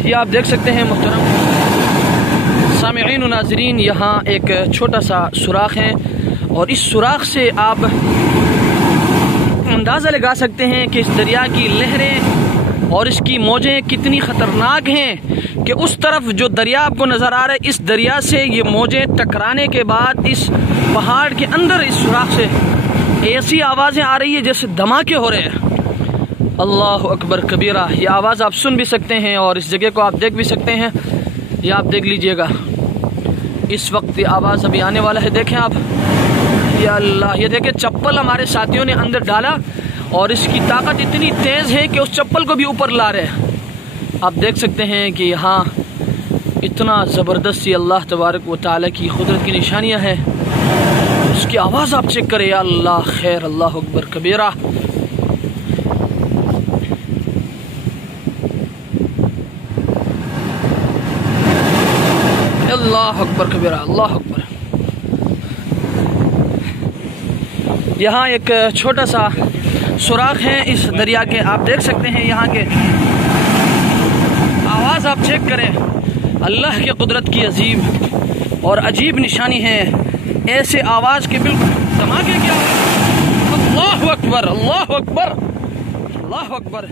ये आप देख सकते हैं मुहतरम सामिईन व नाज़रीन, यहाँ एक छोटा सा सुराख है और इस सुराख से आप अंदाज़ा लगा सकते हैं कि इस दरिया की लहरें और इसकी मौजें कितनी ख़तरनाक हैं कि उस तरफ जो दरिया आपको नज़र आ रहा है, इस दरिया से ये मौजें टकराने के बाद इस पहाड़ के अंदर इस सुराख से ऐसी आवाज़ें आ रही है जैसे धमाके हो रहे हैं। अल्लाह अकबर कबीरा। ये आवाज़ आप सुन भी सकते हैं और इस जगह को आप देख भी सकते हैं। ये आप देख लीजिएगा, इस वक्त ये आवाज़ अभी आने वाला है। देखें आप, या अल्लाह, ये देखें चप्पल हमारे साथियों ने अंदर डाला और इसकी ताकत इतनी तेज़ है कि उस चप्पल को भी ऊपर ला रहे हैं। आप देख सकते हैं कि यहाँ इतना ज़बरदस्त ये अल्लाह तबारक व तआला की कुदरत की निशानियाँ हैं। उसकी आवाज़ आप चेक करें, या अल्लाह खैर, अल्लाह अकबर कबीरा। अल्लाह अकबर कबीरा, अल्लाह अकबर। यहाँ एक छोटा सा सुराख है इस दरिया के, आप देख सकते हैं यहाँ के आवाज़ आप चेक करें। अल्लाह की कुदरत की अजीब और अजीब निशानी है। ऐसे आवाज़ के बिल्कुल धमाके की आवाज़। अल्लाह अकबर, अल्लाह अकबर, अल्लाह अकबर।